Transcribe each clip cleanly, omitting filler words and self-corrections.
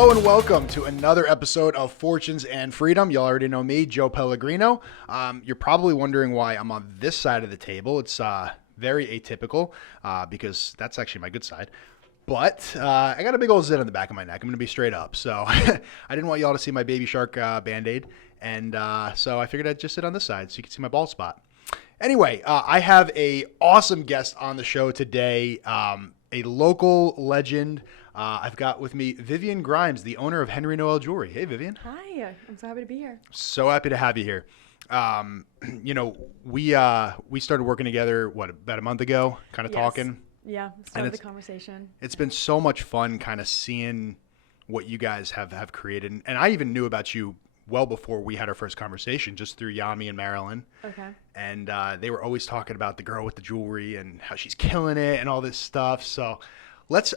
Hello and welcome to another episode of Fortunes and Freedom. You already know me, Joe Pellegrino. You're probably wondering why I'm on this side of the table. It's very atypical because that's actually my good side. But I got a big old zit on the back of my neck. I'm going to be straight up. So I didn't want y'all to see my baby shark Band-Aid. And so I figured I'd just sit on this side so you can see my bald spot. Anyway, I have a awesome guest on the show today, a local legend. I've got with me Vivian Grimes, the owner of Henri Noël Jewelry. Hey, Vivian. Hi, I'm so happy to be here. So happy to have you here. We started working together, about a month ago, kind of talking. Yeah, started the conversation. It's been so much fun kind of seeing what you guys have created. And I even knew about you well before we had our first conversation, just through Yami and Marilyn. Okay. And they were always talking about the girl with the jewelry and how she's killing it and all this stuff. So let's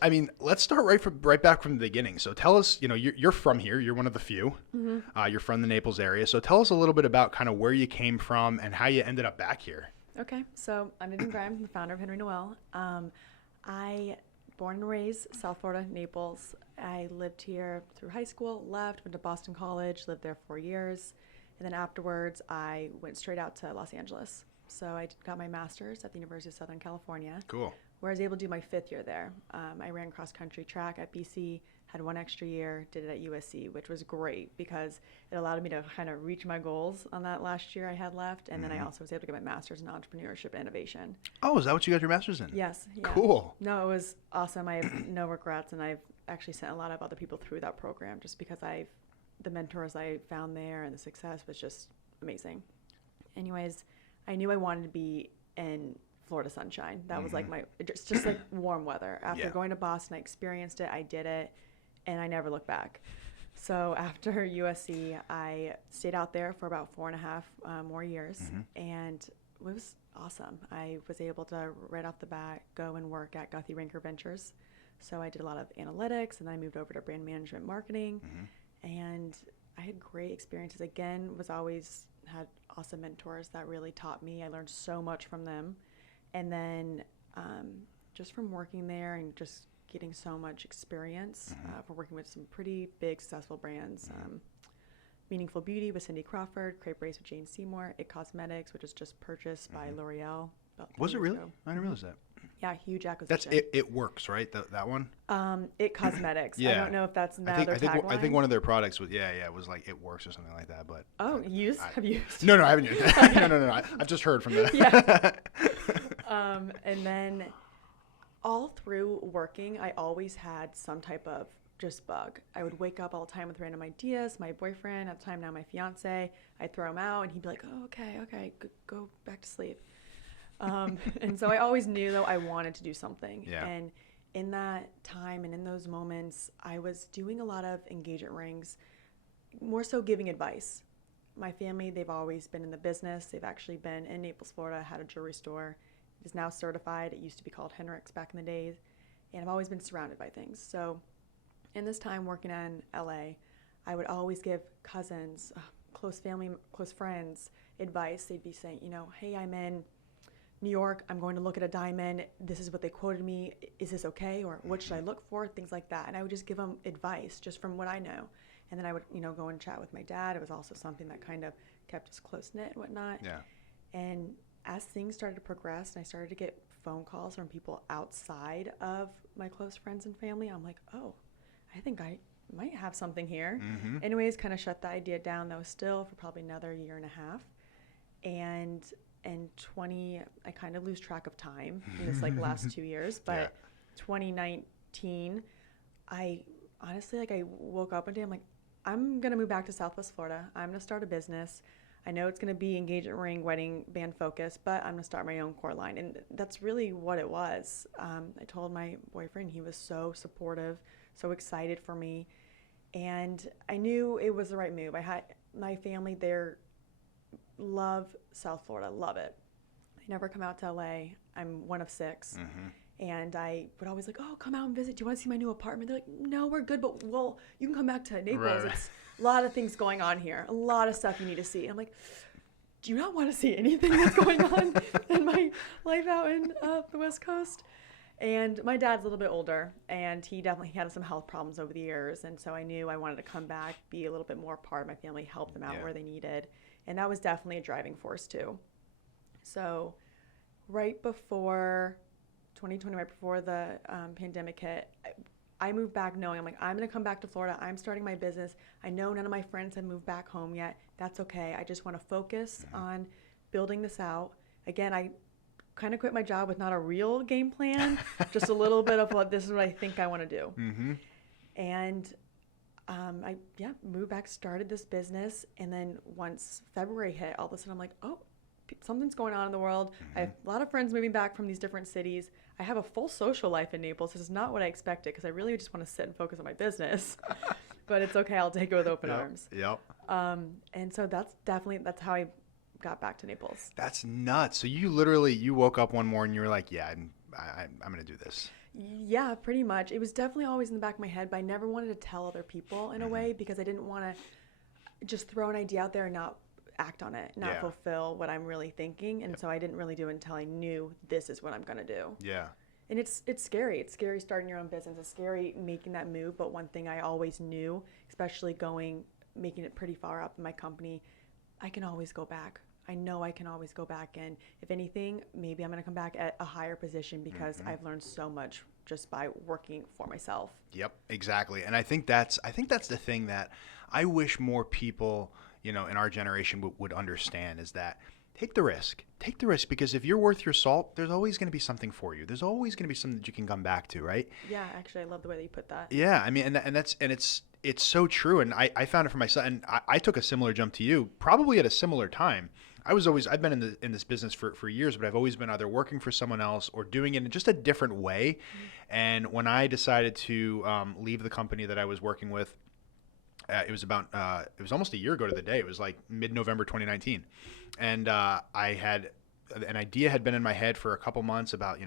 start right back from the beginning. So tell us, you're from here. You're one of the few. Mm-hmm. You're from the Naples area. So tell us a little bit about kind of where you came from and how you ended up back here. Okay. So I'm Vivian Grimes, the founder of Henri Noël. I born and raised South Florida, Naples. I lived here through high school, went to Boston College, lived there 4 years. And then afterwards, I went straight out to Los Angeles. So I got my master's at the University of Southern California. Cool. Where I was able to do my 5th year there. I ran cross-country track at BC, had 1 extra year, did it at USC, which was great because it allowed me to kind of reach my goals on that last year I had left. And then I also was able to get my master's in entrepreneurship and innovation. Oh, is that what you got your master's in? Yes. Yeah. Cool. No, it was awesome. I have no regrets, and I've actually sent a lot of other people through that program just because the mentors I found there and the success was just amazing. Anyways, I knew I wanted to be in Florida sunshine. That was like just like warm weather. After going to Boston, I experienced it, I did it, and I never looked back. So after USC, I stayed out there for about 4.5 more years, and it was awesome. I was able to, right off the bat, go and work at Guthrie Rinker Ventures. So I did a lot of analytics, and then I moved over to brand management marketing, and I had great experiences. Again, had awesome mentors that really taught me. I learned so much from them. And then just from working there and just getting so much experience for working with some pretty big successful brands. Meaningful Beauty with Cindy Crawford, Crepe Race with Jane Seymour, It Cosmetics, which was just purchased by L'Oreal. Was it really? Ago. I didn't realize that. Yeah, huge acquisition. That's It Works, right? That one? It Cosmetics. Yeah. I don't know if that's now their tagline. I think one of their products was, it was like It Works or something like that. But Oh, have you used? No, I haven't used it. No. I've just heard from that. Yeah. And then all through working, I always had some type of just bug. I would wake up all the time with random ideas. My boyfriend, at the time now my fiance, I'd throw him out and he'd be like, oh, okay, go back to sleep. And so I always knew, though, I wanted to do something. Yeah. And in that time and in those moments, I was doing a lot of engagement rings, more so giving advice. My family, they've always been in the business. They've actually been in Naples, Florida, had a jewelry store. It is now certified. It used to be called Henrik's back in the days. And I've always been surrounded by things. So in this time working in LA, I would always give cousins, close family, close friends advice. They'd be saying, hey, I'm in New York, I'm going to look at a diamond. This is what they quoted me. Is this okay? Or what should I look for? Things like that. And I would just give them advice just from what I know. And then I would, go and chat with my dad. It was also something that kind of kept us close-knit and whatnot. Yeah. And as things started to progress and I started to get phone calls from people outside of my close friends and family, I'm like, oh, I think I might have something here. Anyways, kind of shut the idea down, though, still for probably another 1.5 years. And in I kind of lose track of time in this last 2 years, but 2019, I honestly, I woke up one day, I'm like, I'm going to move back to Southwest Florida. I'm going to start a business. I know it's going to be engagement ring, wedding band focused, but I'm going to start my own core line. And that's really what it was. I told my boyfriend, he was so supportive, so excited for me. And I knew it was the right move. I had my family there, love South Florida, love it. They never come out to LA. I'm one of 6. And I would always oh, come out and visit. Do you want to see my new apartment? They're like, no, we're good, but you can come back to Naples. Right. It's a lot of things going on here, a lot of stuff you need to see. I'm like, do you not want to see anything that's going on in my life out in the West Coast? And my dad's a little bit older, and he definitely had some health problems over the years. And so I knew I wanted to come back, be a little bit more part of my family, help them out where they needed. And that was definitely a driving force too. So right before 2020, right before the pandemic hit, I moved back knowing I'm like, I'm going to come back to Florida. I'm starting my business. I know none of my friends have moved back home yet. That's okay. I just want to focus on building this out. Again, I kind of quit my job with not a real game plan, just a little bit of what this is what I think I want to do. And I moved back, started this business, and then once February hit, all of a sudden I'm like, oh, something's going on in the world. I have a lot of friends moving back from these different cities. I have a full social life in Naples. This is not what I expected because I really just want to sit and focus on my business. But it's okay. I'll take it with open arms. And so that's how I got back to Naples. That's nuts. So you woke up one morning and you were like, yeah, I'm going to do this. Yeah, pretty much. It was definitely always in the back of my head, but I never wanted to tell other people in a way because I didn't want to just throw an idea out there and not act on it, not fulfill what I'm really thinking. And so I didn't really do it until I knew this is what I'm going to do. Yeah. And it's scary. It's scary starting your own business. It's scary making that move. But one thing I always knew, especially making it pretty far up in my company, I can always go back. I know I can always go back. And if anything, maybe I'm going to come back at a higher position because I've learned so much just by working for myself. Yep, exactly. And I think that's the thing that I wish more people, in our generation would understand is that take the risk because if you're worth your salt, there's always going to be something for you. There's always going to be something that you can come back to, right? Yeah, actually, I love the way that you put that. Yeah, I mean, it's so true. And I found it for myself, and I took a similar jump to you, probably at a similar time. I've been in this business for years, but I've always been either working for someone else or doing it in just a different way. And when I decided to leave the company that I was working with, it was almost a year ago to the day. It was like mid-November 2019. And I had an idea had been in my head for a couple months about,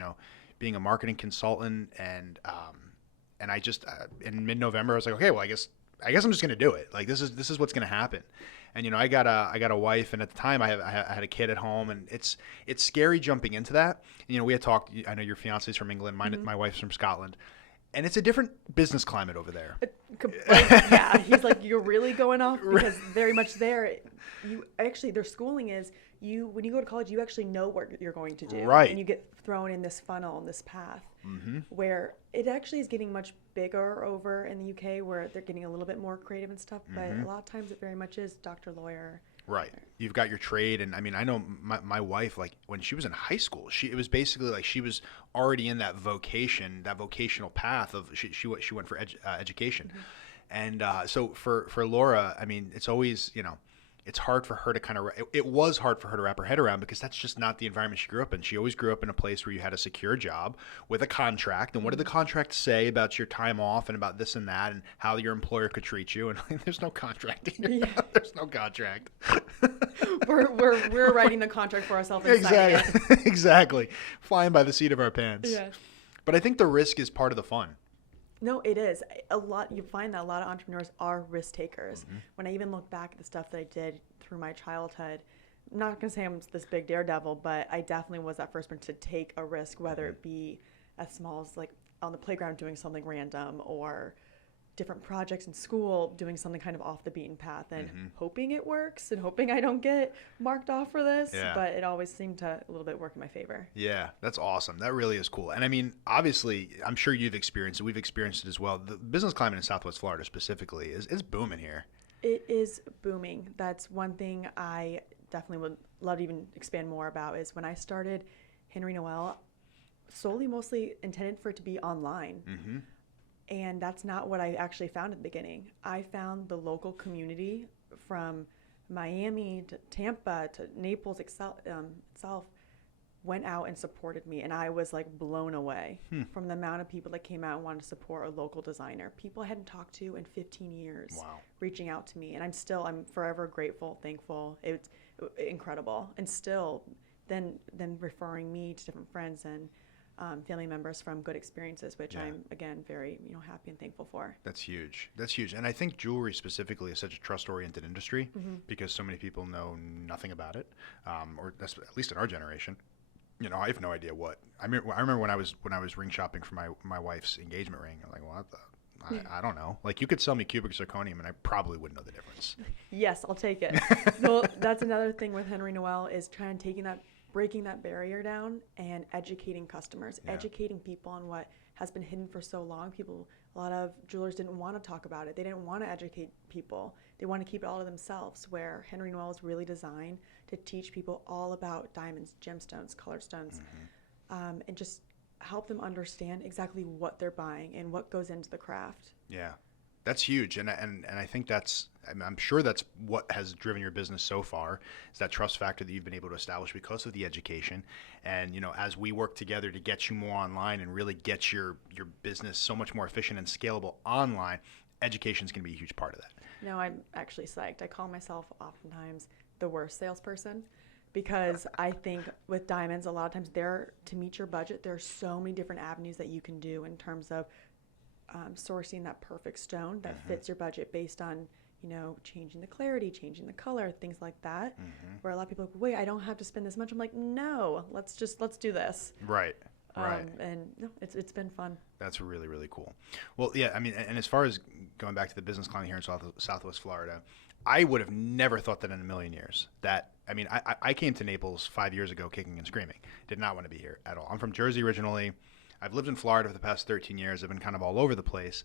being a marketing consultant. And I just, in mid-November, I was like, okay, well, I guess I'm just going to do it. Like, this is what's going to happen. And, I got a wife, and at the time I had a kid at home, and it's scary jumping into that. We had talked, I know your fiance's from England, my wife's from Scotland. And it's a different business climate over there. Yeah, he's like, you're really going off because very much there, their schooling is when you go to college, you actually know what you're going to do. Right. And you get thrown in this funnel, in this path where it actually is getting much bigger over in the UK where they're getting a little bit more creative and stuff. But a lot of times it very much is doctor, lawyer. Right. You've got your trade. And I mean, I know my wife, like when she was in high school, it was basically like she was already in that vocational path of she went for education. And so for Laura, I mean, it's always, it's hard for her to it was hard for her to wrap her head around because that's just not the environment she grew up in. She always grew up in a place where you had a secure job with a contract. And what did the contract say about your time off and about this and that and how your employer could treat you? And there's no contract here. Yeah. There's no contract. We're writing the contract for ourselves. Exactly. Exactly. Flying by the seat of our pants. Yeah. But I think the risk is part of the fun. No, it is. You find that a lot of entrepreneurs are risk takers. When I even look back at the stuff that I did through my childhood, I'm not going to say I'm this big daredevil, but I definitely was that first one to take a risk, whether it be as small as like on the playground doing something random or different projects in school doing something kind of off the beaten path and hoping it works and hoping I don't get marked off for this. Yeah. But it always seemed to a little bit work in my favor. Yeah, that's awesome. That really is cool. And I mean, obviously, I'm sure you've experienced it. We've experienced it as well. The business climate in Southwest Florida specifically is booming here. It is booming. That's one thing I definitely would love to even expand more about is when I started Henri Noël, mostly intended for it to be online. And that's not what I actually found at the beginning. I found the local community from Miami to Tampa to Naples itself went out and supported me. And I was like blown away from the amount of people that came out and wanted to support a local designer. People I hadn't talked to in 15 years. Wow. Reaching out to me. And I'm forever grateful, thankful. It's incredible. And still then referring me to different friends and family members from good experiences, which I'm, again, very happy and thankful for. That's huge. And I think jewelry specifically is such a trust-oriented industry because so many people know nothing about it, or at least in our generation. I have no idea what. I remember when I was ring shopping for my wife's engagement ring. I'm like, what the? I don't know. Like, you could sell me cubic zirconium, and I probably wouldn't know the difference. Yes, I'll take it. Well, that's another thing with Henri Noël is trying to breaking that barrier down and educating customers, educating people on what has been hidden for so long. A lot of jewelers didn't want to talk about it. They didn't want to educate people. They want to keep it all to themselves, where Henri Noël is really designed to teach people all about diamonds, gemstones, colored stones, and just help them understand exactly what they're buying and what goes into the craft. Yeah, that's huge, and I think I'm sure that's what has driven your business so far, is that trust factor that you've been able to establish because of the education. And as we work together to get you more online and really get your business so much more efficient and scalable online, education is going to be a huge part of that. No, I'm actually psyched. I call myself oftentimes the worst salesperson, because I think with diamonds, a lot of times to meet your budget, there are so many different avenues that you can do in terms of sourcing that perfect stone that fits your budget based on, changing the clarity, changing the color, things like that. Where a lot of people are like, wait, I don't have to spend this much. I'm like, no, let's do this. Right. Right. And no, it's been fun. That's really, really cool. Well, yeah, I mean, and as far as going back to the business climate here in Southwest Florida, I would have never thought that in a million years. I came to Naples 5 years ago kicking and screaming. Did not want to be here at all. I'm from Jersey originally. I've lived in Florida for the past 13 years. I've been kind of all over the place.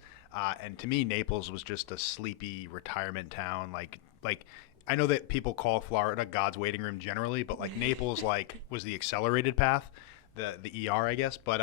And to me, Naples was just a sleepy retirement town. Like I know that people call Florida God's waiting room generally, but like Naples was the accelerated path, the ER, I guess. But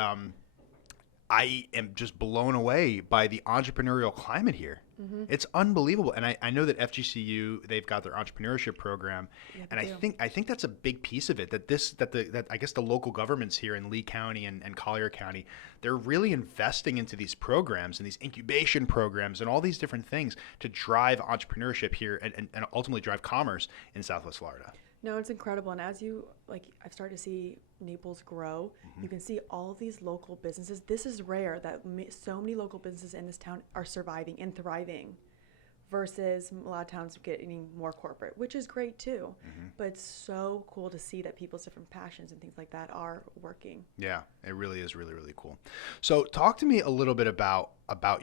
I am just blown away by the entrepreneurial climate here. It's unbelievable. And I know that FGCU, they've got their entrepreneurship program. Yeah, and I think that's a big piece of it, that I guess the local governments here in Lee County and Collier County, they're really investing into these programs and these incubation programs and all these different things to drive entrepreneurship here and ultimately drive commerce in Southwest Florida. No, it's incredible. And as I've started to see Naples grow, you can see all of these local businesses. This is rare that so many local businesses in this town are surviving and thriving versus a lot of towns getting more corporate, which is great too. But it's so cool to see that people's different passions and things like that are working. Yeah, it really is really, really cool. So talk to me a little bit about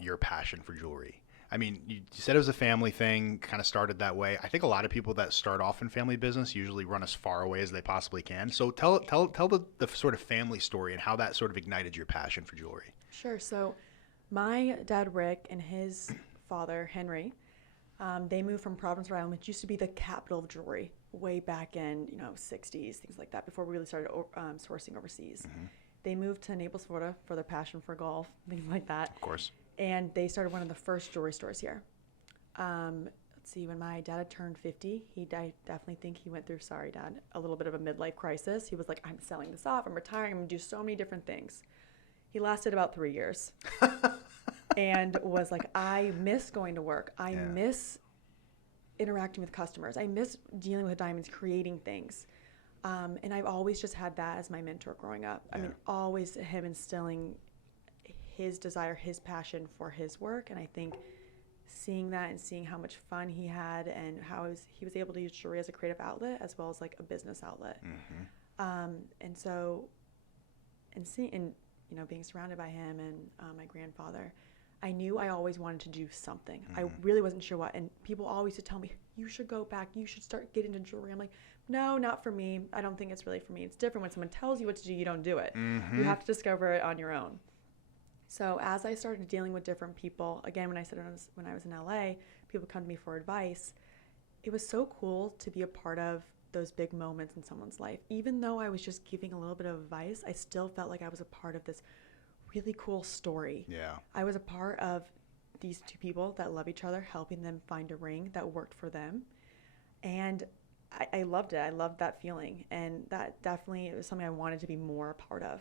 your passion for jewelry. I mean, you said it was a family thing, kind of started that way. I think a lot of people that start off in family business usually run as far away as they possibly can. So tell the sort of family story and how that sort of ignited your passion for jewelry. Sure. So my dad, Rick, and his father, Henri, they moved from Providence, Rhode Island, which used to be the capital of jewelry way back in, 60s, things like that, before we really started sourcing overseas. They moved to Naples, Florida for their passion for golf, things like that. Of course. And they started one of the first jewelry stores here. Let's see, when my dad had turned 50, I definitely think he went through, sorry, Dad, a little bit of a midlife crisis. He was like, I'm selling this off, I'm retiring, I'm going to do so many different things. He lasted about 3 years and was like, I miss going to work. I miss interacting with customers. I miss dealing with diamonds, creating things. And I've always just had that as my mentor growing up. I mean, always him instilling his desire, his passion for his work. And I think seeing that and seeing how much fun he had and how he was able to use jewelry as a creative outlet as well as like a business outlet. Being surrounded by him and my grandfather, I knew I always wanted to do something. I really wasn't sure what. And people always would tell me, you should go back. You should start getting into jewelry. I'm like, no, not for me. I don't think it's really for me. It's different when someone tells you what to do, you don't do it. You have to discover it on your own. So as I started dealing with different people, again, when I was in LA, people come to me for advice. It was so cool to be a part of those big moments in someone's life. Even though I was just giving a little bit of advice, I still felt like I was a part of this really cool story. Yeah. I was a part of these two people that love each other, helping them find a ring that worked for them. And I loved it. I loved that feeling. And that definitely was something I wanted to be more a part of.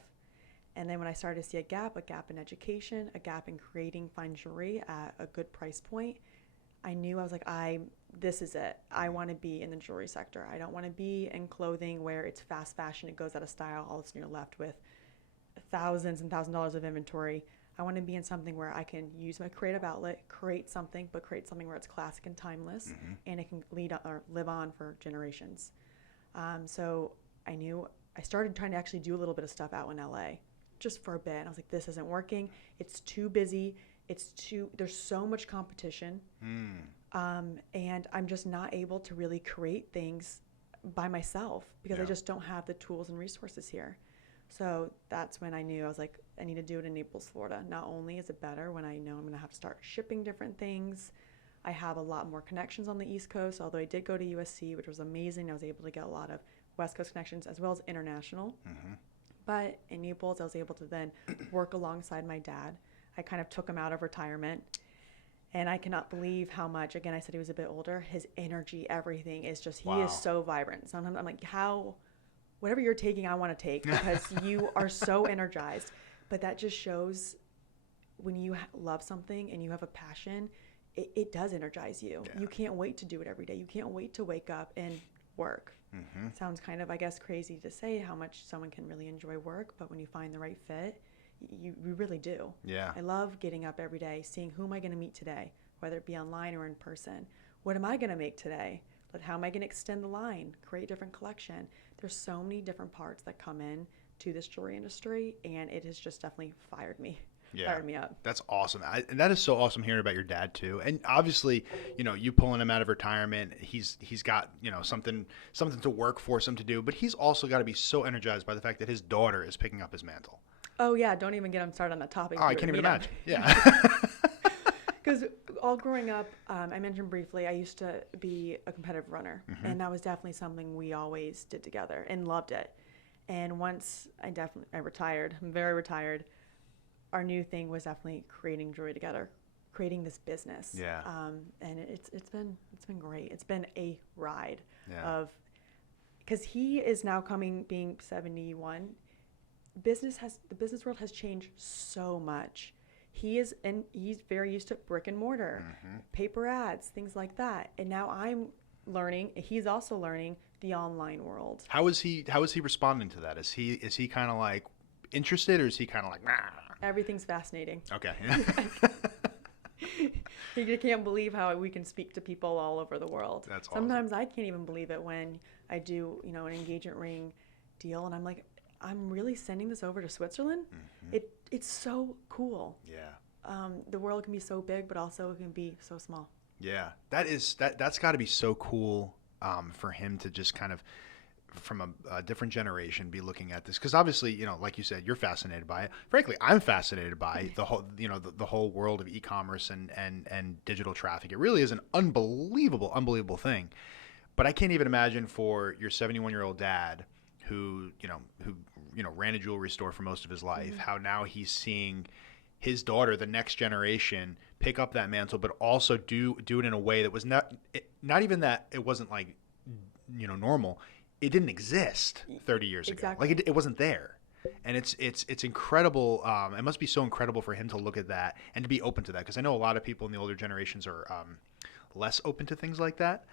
And then when I started to see a gap in education, a gap in creating fine jewelry at a good price point, I knew I was like, this is it. I want to be in the jewelry sector. I don't want to be in clothing where it's fast fashion, it goes out of style, all of a sudden you're left with thousands and thousands of dollars of inventory. I want to be in something where I can use my creative outlet, create something where it's classic and timeless, and it can live on for generations. So I knew I started trying to actually do a little bit of stuff out in LA just for a bit. And I was like, this isn't working. It's too busy. There's so much competition. And I'm just not able to really create things by myself because I just don't have the tools and resources here. So that's when I knew, I was like, I need to do it in Naples, Florida. Not only is it better when I know I'm going to have to start shipping different things, I have a lot more connections on the East Coast, although I did go to USC, which was amazing. I was able to get a lot of West Coast connections as well as international. But in Naples, I was able to then work alongside my dad. I kind of took him out of retirement. And I cannot believe how much, again, I said he was a bit older, his energy, everything is just, he is so vibrant. Sometimes I'm like, whatever you're taking, I want to take because you are so energized. But that just shows when you love something and you have a passion, it does energize you. Yeah. You can't wait to do it every day. You can't wait to wake up and work. Sounds kind of, I guess, crazy to say how much someone can really enjoy work, but when you find the right fit, you really do. Yeah. I love getting up every day, seeing who am I going to meet today, whether it be online or in person. What am I going to make today? How am I going to extend the line, create a different collection? There's so many different parts that come in to this jewelry industry, and it has just definitely fired me up. That's awesome. And that is so awesome hearing about your dad too. And obviously, you pulling him out of retirement, he's got, something to work for, something to do, but he's also got to be so energized by the fact that his daughter is picking up his mantle. Oh yeah, don't even get him started on that topic. Oh, I can't even imagine. Yeah. Because all growing up, I mentioned briefly, I used to be a competitive runner, and that was definitely something we always did together and loved it. And once I retired, I'm very retired, our new thing was definitely creating jewelry together, creating this business. Yeah. And it's been great. It's been a ride because he is now being 71. The business world has changed so much. He's very used to brick and mortar, paper ads, things like that. And now I'm learning, he's also learning the online world. How is he responding to that? Is he kind of like interested, or is he kind of like, nah? Everything's fascinating. Okay. You can't believe how we can speak to people all over the world. That's awesome. Sometimes I can't even believe it when I do, an engagement ring deal, and I'm like, I'm really sending this over to Switzerland. It's so cool. Yeah. The world can be so big, but also it can be so small. Yeah, that's got to be so cool for him to just kind of, from a different generation, be looking at this, because obviously, like you said, you're fascinated by it. Frankly, I'm fascinated by the whole, the whole world of e-commerce and digital traffic. It really is an unbelievable thing. But I can't even imagine for your 71-year-old dad who ran a jewelry store for most of his life, how now he's seeing his daughter, the next generation, pick up that mantle, but also do it in a way that was not even that it wasn't like, normal. It didn't exist 30 years ago. Like it wasn't there. And it's incredible. It must be so incredible for him to look at that and to be open to that. Because I know a lot of people in the older generations are less open to things like that.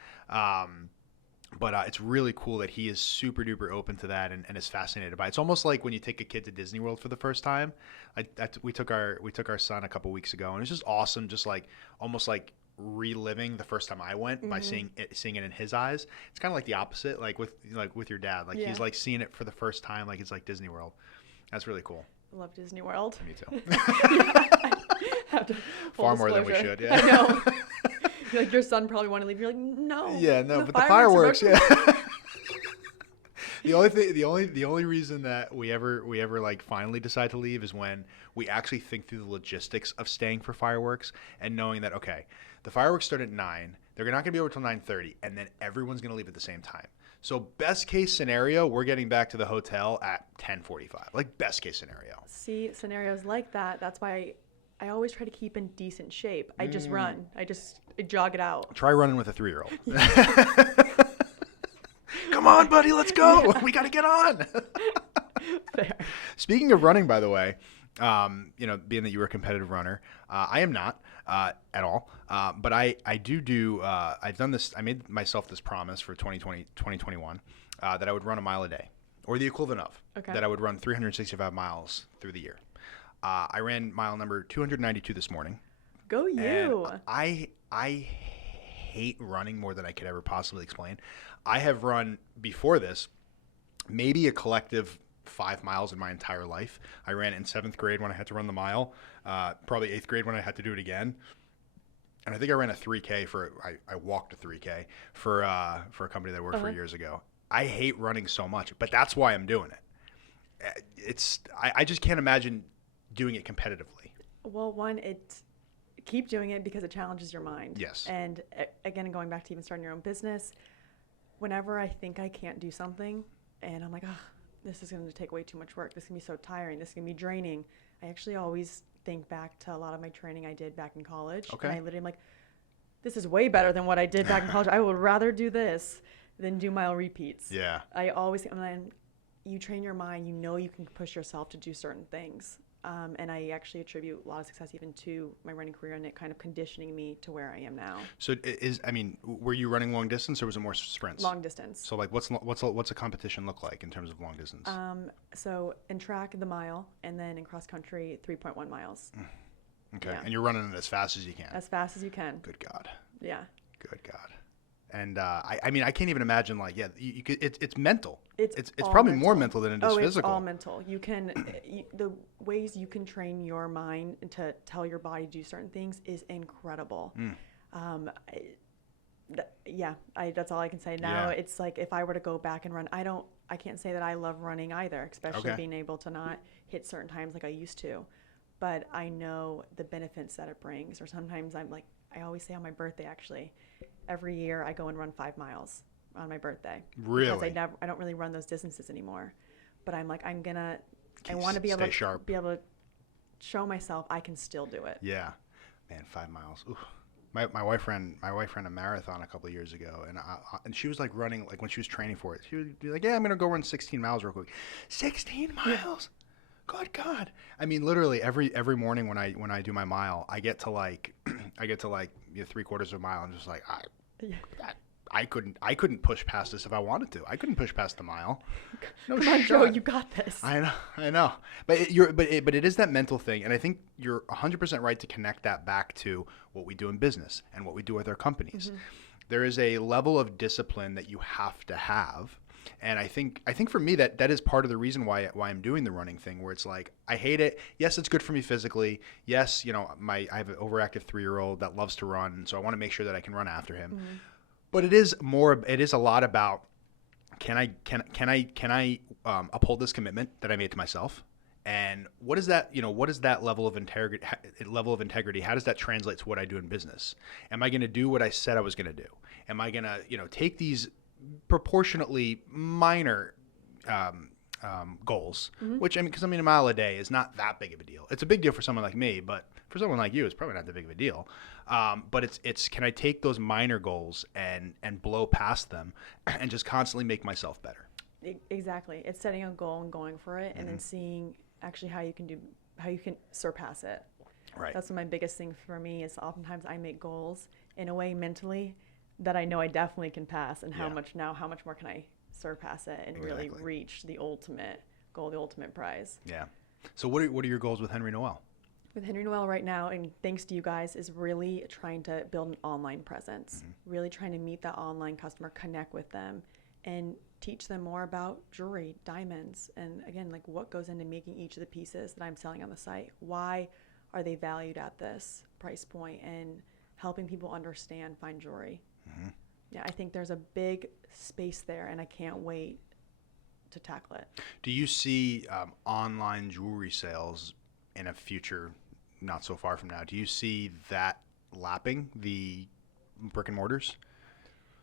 But it's really cool that he is super duper open to that and is fascinated by it. It's almost like when you take a kid to Disney World for the first time. We took our son a couple weeks ago, and it was just awesome, just like almost like reliving the first time I went by seeing it in his eyes. It's kind of like the opposite, like with your dad. Like he's like seeing it for the first time, like it's like Disney World. That's really cool. I love Disney World. Me too. Far more than we should. Yeah. I know. Like your son probably want to leave. You're like, no. Yeah, no, but the fireworks, yeah. The only reason that we ever like finally decide to leave is when we actually think through the logistics of staying for fireworks and knowing that, okay, the fireworks start at 9, they're not going to be over till 9:30, and then everyone's going to leave at the same time. So best case scenario, we're getting back to the hotel at 10:45. Like best case scenario. See, scenarios like that. That's why I always try to keep in decent shape. I just run. I jog it out. Try running with a 3-year-old. Come on, buddy, let's go. We got to get on. Fair. Speaking of running, by the way, being that you were a competitive runner, I am not at all. But I do. I've done this. I made myself this promise for 2021 that I would run a mile a day, or the equivalent of. Okay. That I would run 365 miles through the year. I ran mile number 292 this morning. Go you. And I hate running more than I could ever possibly explain. I have run before this maybe a collective 5 miles in my entire life. I ran it in 7th grade when I had to run the mile, probably 8th grade when I had to do it again. And I think I ran a 3K I walked a 3K for a company that I worked for years ago. I hate running so much, but that's why I'm doing it. I just can't imagine doing it competitively. Well, keep doing it because it challenges your mind. Yes. And again, going back to even starting your own business, whenever I think I can't do something and I'm like, oh, this is going to take way too much work. This is going to be so tiring. This is going to be draining. I actually always think back to a lot of my training I did back in college. Okay. And I literally am like, this is way better than what I did back in college. I would rather do this than do mile repeats. Yeah. You train your mind, you can push yourself to do certain things. And I actually attribute a lot of success even to my running career and it kind of conditioning me to where I am now. So were you running long distance or was it more sprints? Long distance. So like what's a competition look like in terms of long distance? So in track, the mile, and then in cross country, 3.1 miles. Okay. Yeah. And you're running it as fast as you can. As fast as you can. Good God. Yeah. Good God. And I can't even imagine you could. It's mental. It's all probably mental. more mental than it is physical. It's all mental. You can the ways you can train your mind to tell your body to do certain things is incredible. That's all I can say now. Yeah. It's like if I were to go back and run, I can't say that I love running either, especially being able to not hit certain times like I used to. But I know the benefits that it brings. Or sometimes I always say on my birthday, actually, every year I go and run 5 miles on my birthday. Really? Because I don't really run those distances anymore. But I'm like, I want to be able to show myself I can still do it. Yeah, man, 5 miles. Ooh. My wife ran a marathon a couple of years ago, and she was like running when she was training for it. She would be like, "Yeah, I'm gonna go run 16 miles real quick." 16 miles. Good God. I mean, literally every morning when I do my mile, I get to 3/4 of a mile and just like I couldn't push past this if I wanted to. I couldn't push past the mile. No Come on, shot. Joe, you got this. I know. But it is that mental thing, and I think you're 100% right to connect that back to what we do in business and what we do with our companies. Mm-hmm. There is a level of discipline that you have to have. And I think for me that is part of the reason why I'm doing the running thing, where it's like I hate it. Yes, it's good for me physically. Yes, I have an overactive 3-year-old that loves to run, so I want to make sure that I can run after him. Mm-hmm. But it is a lot about can I uphold this commitment that I made to myself, and what is that level of integrity? How does that translate to what I do in business? Am I going to do what I said I was going to do? Am I going to take these proportionately minor goals, mm-hmm. which because a mile a day is not that big of a deal. It's a big deal for someone like me, but for someone like you, it's probably not that big of a deal. But it's can I take those minor goals and blow past them and just constantly make myself better? Exactly. It's setting a goal and going for it, and then seeing actually how you can surpass it. Right. That's my biggest thing for me is oftentimes I make goals in a way mentally that I know I definitely can pass, and how much more can I surpass it and really reach the ultimate goal, the ultimate prize. Yeah. So what are your goals with Henri Noël? With Henri Noël right now, and thanks to you guys, is really trying to build an online presence, really trying to meet that online customer, connect with them, and teach them more about jewelry, diamonds, and again, like what goes into making each of the pieces that I'm selling on the site. Why are they valued at this price point, and helping people understand fine jewelry. Mm-hmm. Yeah, I think there's a big space there, and I can't wait to tackle it. Do you see online jewelry sales in a future not so far from now? Do you see that lapping the brick and mortars?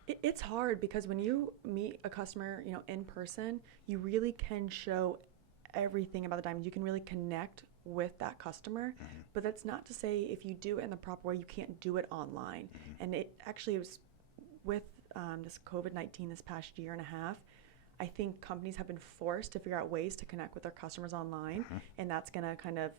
It's hard because when you meet a customer, in person, you really can show everything about the diamond. You can really connect with that customer, but that's not to say if you do it in the proper way, you can't do it online. And it actually was with this COVID-19 this past year and a half, I think companies have been forced to figure out ways to connect with their customers online, and that's going to kind of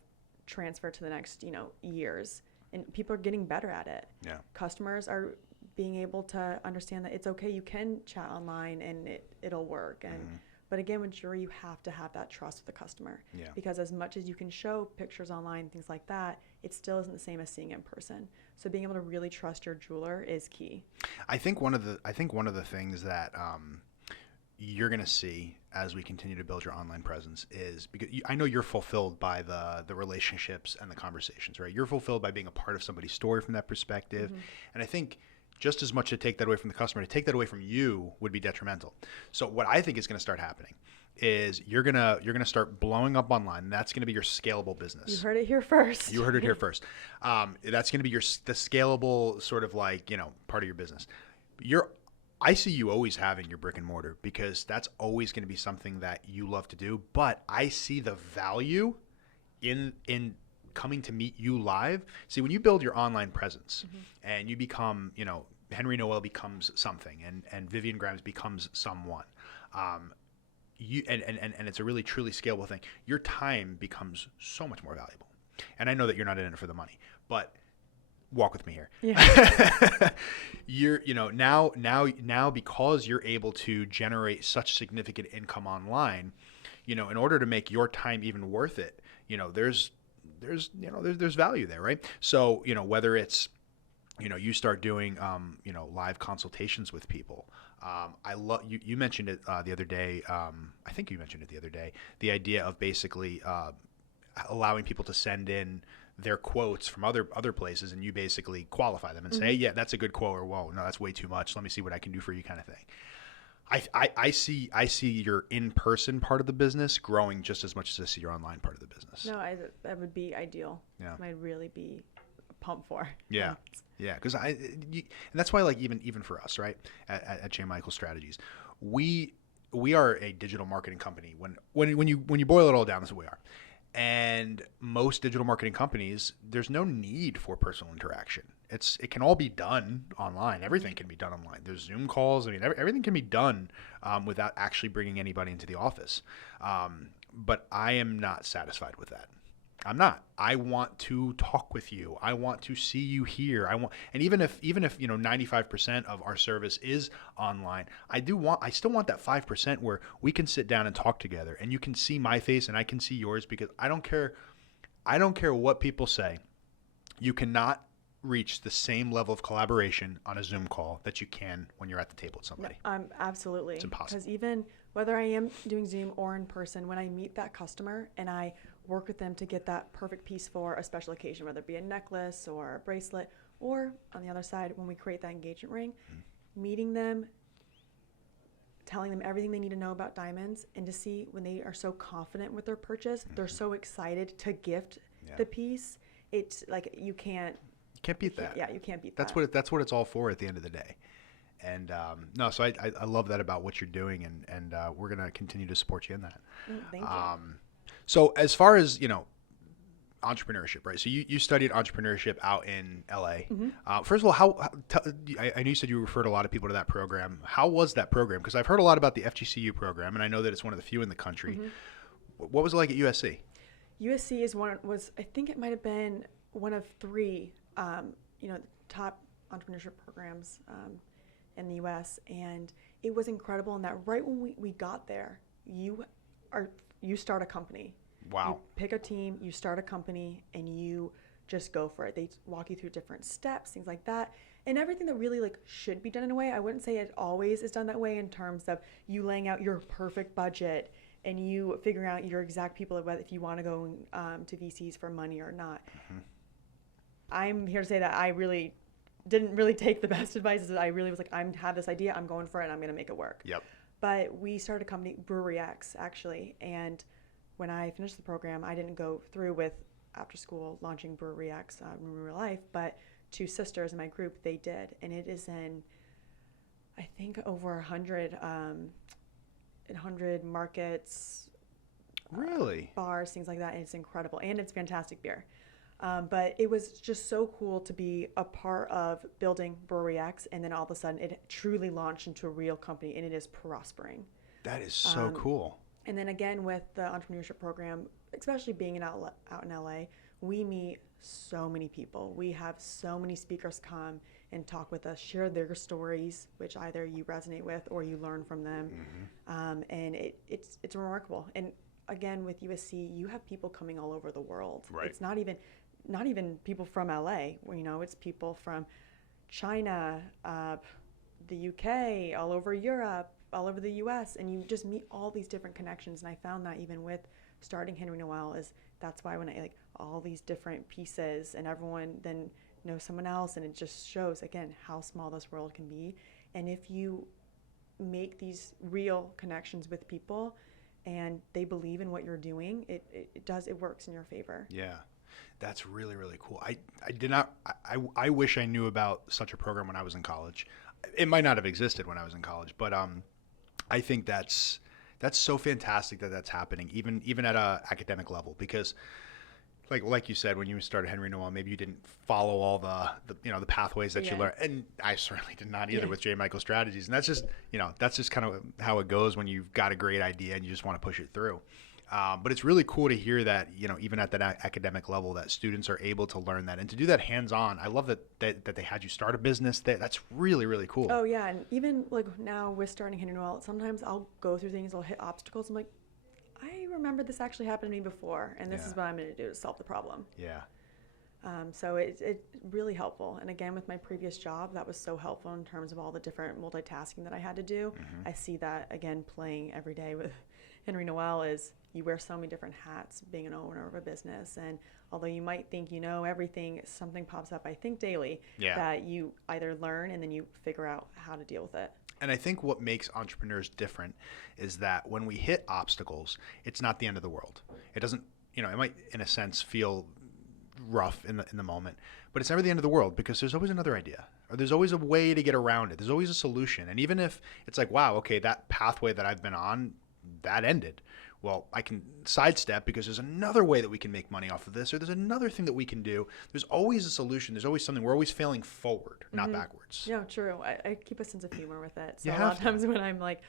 transfer to the next, years. And people are getting better at it. Yeah. Customers are being able to understand that it's okay. You can chat online and it'll work. And but again, with jewelry, you have to have that trust with the customer. Yeah. Because as much as you can show pictures online, things like that, it still isn't the same as seeing in person. So being able to really trust your jeweler is key. I think one of the things that you're going to see as we continue to build your online presence is because I know you're fulfilled by the relationships and the conversations, right? You're fulfilled by being a part of somebody's story from that perspective. Mm-hmm. And I think just as much to take that away from the customer, to take that away from you would be detrimental. So what I think is going to start happening is you're gonna start blowing up online. That's gonna be your scalable business. You heard it here first. You heard it here first. That's gonna be the scalable sort of like, part of your business. I see you always having your brick and mortar because that's always going to be something that you love to do. But I see the value in coming to meet you live. See, when you build your online presence and you become, Henri Noël becomes something and Vivian Grimes becomes someone. And it's a really truly scalable thing. Your time becomes so much more valuable. And I know that you're not in it for the money, but walk with me here. Yeah. Now because you're able to generate such significant income online, in order to make your time even worth it, there's value there, right? So, whether it's, you start doing, live consultations with people. I love you mentioned it the other day. I think you mentioned it the other day, the idea of basically allowing people to send in their quotes from other places, and you basically qualify them and say, yeah, that's a good quote, or whoa, no, that's way too much. Let me see what I can do for you, kind of thing. I see your in-person part of the business growing just as much as I see your online part of the business. No, that would be ideal. Yeah, I'd really be pumped for. Yeah, yeah, because and that's why, like, even for us, right, at J. Michael Strategies, we are a digital marketing company. When you boil it all down, that's what we are. And most digital marketing companies, there's no need for personal interaction. It can all be done online. Everything can be done online. There's Zoom calls. I mean, everything can be done without actually bringing anybody into the office. But I am not satisfied with that. I'm not. I want to talk with you. I want to see you here. And even if 95% of our service is online, I still want that 5% where we can sit down and talk together, and you can see my face and I can see yours, because I don't care what people say. You cannot reach the same level of collaboration on a Zoom call that you can when you're at the table with somebody. No, absolutely. It's impossible. Because even whether I am doing Zoom or in person, when I meet that customer and I work with them to get that perfect piece for a special occasion, whether it be a necklace or a bracelet, or on the other side, when we create that engagement ring, meeting them, telling them everything they need to know about diamonds, and to see when they are so confident with their purchase, they're so excited to gift the piece. It's like you can't beat that. Yeah, you can't beat that. That's what it's all for at the end of the day. And so I love that about what you're doing, and we're going to continue to support you in that. Thank you. So as far as, entrepreneurship, right? So you studied entrepreneurship out in LA. First of all, I know you said you referred a lot of people to that program. How was that program? Because I've heard a lot about the FGCU program, and I know that it's one of the few in the country. What was it like at USC? USC I think it might have been one of three, top entrepreneurship programs in the U.S. And it was incredible in that right when we got there, you start a company. Wow. You pick a team, you start a company, and you just go for it. They walk you through different steps, things like that. And everything that really should be done in a way, I wouldn't say it always is done that way in terms of you laying out your perfect budget and you figuring out your exact people, if you want to go to VCs for money or not. I'm here to say that I really didn't really take the best advice. I really was like, I have this idea, I'm going for it, and I'm going to make it work. Yep. But we started a company, Brewery X, actually, and when I finished the program, I didn't go through with after school launching Brewery X in real life, but two sisters in my group, they did, and it is in, I think, over 100 markets, really, bars, things like that, and it's incredible, and it's fantastic beer. But it was just so cool to be a part of building Brewery X, and then all of a sudden it truly launched into a real company, and it is prospering. That is so cool. And then again with the entrepreneurship program, especially being out in LA, we meet so many people. We have so many speakers come and talk with us, share their stories, which either you resonate with or you learn from them. And it's remarkable. And again, with USC, you have people coming all over the world. Right. It's not even people from LA. It's people from China, the UK, all over Europe, all over the US, and you just meet all these different connections. And I found that even with starting Henri Noël, is that's why when I like all these different pieces and everyone then knows someone else, and it just shows again how small this world can be. And if you make these real connections with people and they believe in what you're doing, it works in your favor. Yeah. That's really, really cool. I wish I knew about such a program when I was in college. It might not have existed when I was in college, but I think that's so fantastic that that's happening, even at a academic level, because like you said, when you started Henri Noël, maybe you didn't follow all the pathways that you learned, and I certainly did not either with J. Michael Strategies, and that's just kind of how it goes when you've got a great idea and you just want to push it through. But it's really cool to hear that, even at that academic level, that students are able to learn that and to do that hands-on. I love that they had you start a business. That's really, really cool. Oh yeah, and even like now with starting Henri Noël, sometimes I'll go through things, I'll hit obstacles. I'm like, I remember this actually happened to me before, and this is what I'm going to do to solve the problem. Yeah. So it's really helpful. And again, with my previous job, that was so helpful in terms of all the different multitasking that I had to do. Mm-hmm. I see that again playing every day with Henri Noël is you wear so many different hats being an owner of a business. And although you might think you know everything, something pops up, I think daily, that you either learn and then you figure out how to deal with it. And I think what makes entrepreneurs different is that when we hit obstacles, it's not the end of the world. It doesn't, it might in a sense feel rough in the moment, but it's never the end of the world, because there's always another idea, or there's always a way to get around it. There's always a solution. And even if it's like, wow, okay, that pathway that I've been on, that ended. Well, I can sidestep because there's another way that we can make money off of this, or there's another thing that we can do. There's always a solution. There's always something. We're always failing forward, not backwards. Yeah, true. I keep a sense of humor with it. So a lot of times when I'm like,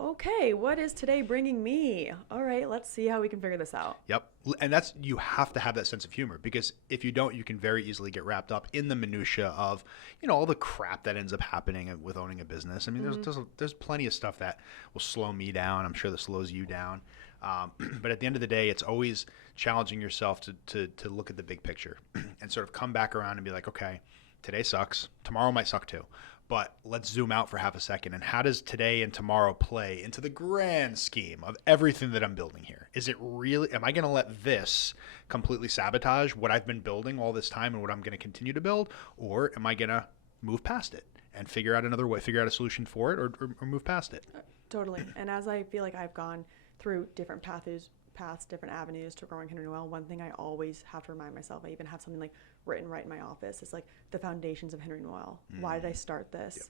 okay, what is today bringing me? All right, let's see how we can figure this out. Yep. And you have to have that sense of humor, because if you don't, you can very easily get wrapped up in the minutia of, all the crap that ends up happening with owning a business. I mean, there's plenty of stuff that will slow me down. I'm sure that slows you down. But at the end of the day, it's always challenging yourself to look at the big picture and sort of come back around and be like, okay, today sucks. Tomorrow might suck too. But let's zoom out for half a second. And how does today and tomorrow play into the grand scheme of everything that I'm building here? Is it really, am I going to let this completely sabotage what I've been building all this time and what I'm going to continue to build? Or am I going to move past it and figure out another way, figure out a solution for it, or move past it? Totally. And as I feel like I've gone through different paths, different avenues to growing Henri Noël, one thing I always have to remind myself, I even have something like written right in my office, it's like the foundations of Henri Noël. Why did I start this?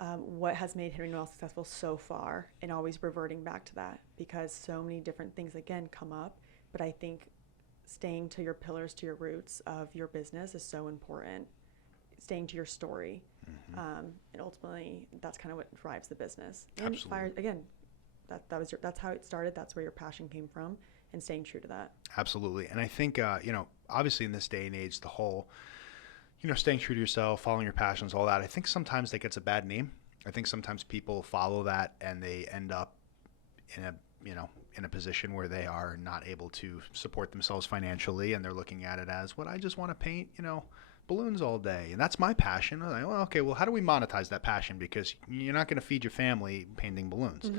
Yep. What has made Henri Noël successful so far, and always reverting back to that, because so many different things again come up, but I think staying to your pillars, to your roots of your business is so important. Staying to your story, and ultimately that's kind of what drives the business. And Absolutely. Again, that's how it started. That's where your passion came from, and staying true to that. Absolutely. And I think, obviously in this day and age, the whole, staying true to yourself, following your passions, all that, I think sometimes that gets a bad name. I think sometimes people follow that and they end up in a position where they are not able to support themselves financially, and they're looking at it as, I just want to paint, balloons all day, and that's my passion. I'm like, well, okay, well, how do we monetize that passion? Because you're not going to feed your family painting balloons.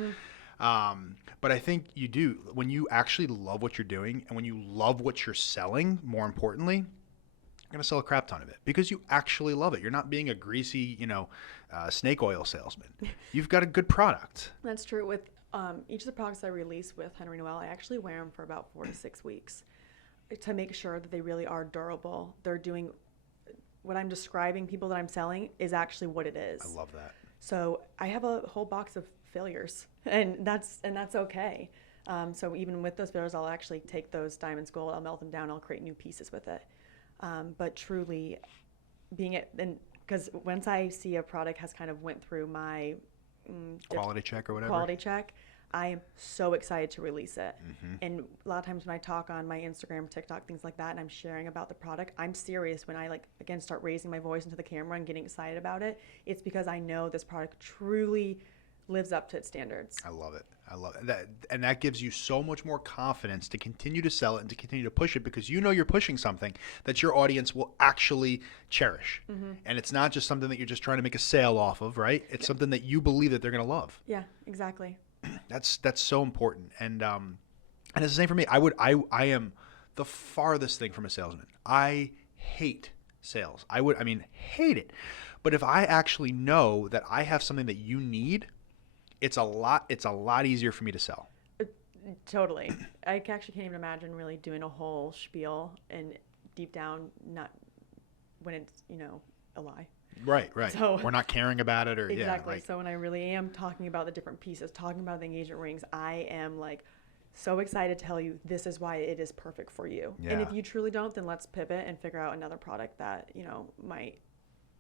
But I think you do, when you actually love what you're doing, and when you love what you're selling, more importantly, you're going to sell a crap ton of it because you actually love it. You're not being a greasy, snake oil salesman. You've got a good product. That's true. With each of the products I release with Henri Noël, I actually wear them for about 4 to 6 weeks to make sure that they really are durable. They're doing what I'm describing, people that I'm selling, is actually what it is. I love that. So I have a whole box of failures, and that's okay. So even with those failures, I'll actually take those diamonds gold, I'll melt them down, I'll create new pieces with it. But truly being it, and because once I see a product has kind of went through my quality check or whatever. Quality check, I am so excited to release it. And a lot of times when I talk on my Instagram, TikTok, things like that, and I'm sharing about the product, I'm serious when I start raising my voice into the camera and getting excited about it. It's because I know this product truly lives up to its standards. I love it. I love that. And that gives you so much more confidence to continue to sell it and to continue to push it, because you know you're pushing something that your audience will actually cherish. And it's not just something that you're just trying to make a sale off of, right? It's something that you believe that they're going to love. Yeah, exactly. That's so important. And it's the same for me. I am the farthest thing from a salesman. I hate sales. Hate it. But if I actually know that I have something that you need, it's a lot easier for me to sell. Totally. I actually can't even imagine really doing a whole spiel and deep down not when it's, a lie. Right. So, we're not caring about it, or exactly. Yeah, so when I really am talking about the different pieces, talking about the engagement rings, I am like so excited to tell you this is why it is perfect for you. Yeah. And if you truly don't, then let's pivot and figure out another product that, might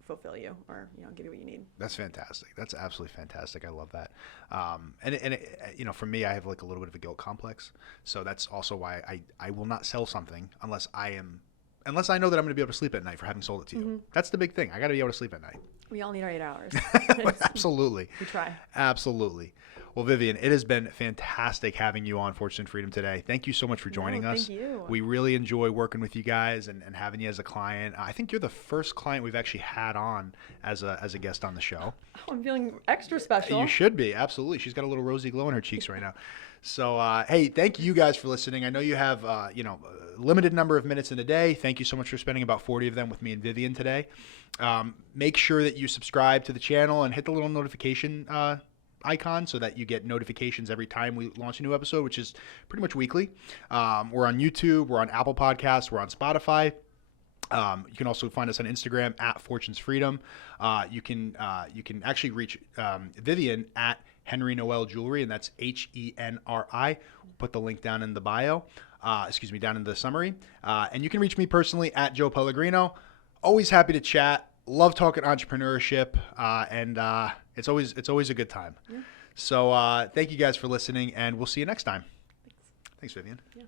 fulfill you or, give you what you need. That's fantastic. That's absolutely fantastic. I love that. For me, I have like a little bit of a guilt complex. So that's also why I will not sell something unless I know that I'm going to be able to sleep at night for having sold it to you. That's the big thing. I got to be able to sleep at night. We all need our 8 hours. Absolutely. We try. Absolutely. Well, Vivian, it has been fantastic having you on Fortune and Freedom today. Thank you so much for joining us. Thank you. We really enjoy working with you guys and having you as a client. I think you're the first client we've actually had on as a guest on the show. Oh, I'm feeling extra special. You should be. Absolutely. She's got a little rosy glow in her cheeks right now. So, hey, thank you guys for listening. I know you have, a limited number of minutes in a day. Thank you so much for spending about 40 of them with me and Vivian today. Make sure that you subscribe to the channel and hit the little notification icon so that you get notifications every time we launch a new episode, which is pretty much weekly. We're on YouTube. We're on Apple Podcasts. We're on Spotify. You can also find us on Instagram at Fortunes Freedom. You can actually reach Vivian at Henri Noël Jewelry, and that's Henri. Put the link down in the bio. Down in the summary. And you can reach me personally at Joe Pellegrino. Always happy to chat. Love talking entrepreneurship, and it's always a good time. Yeah. So thank you guys for listening, and we'll see you next time. Thanks. Thanks, Vivian. Yeah.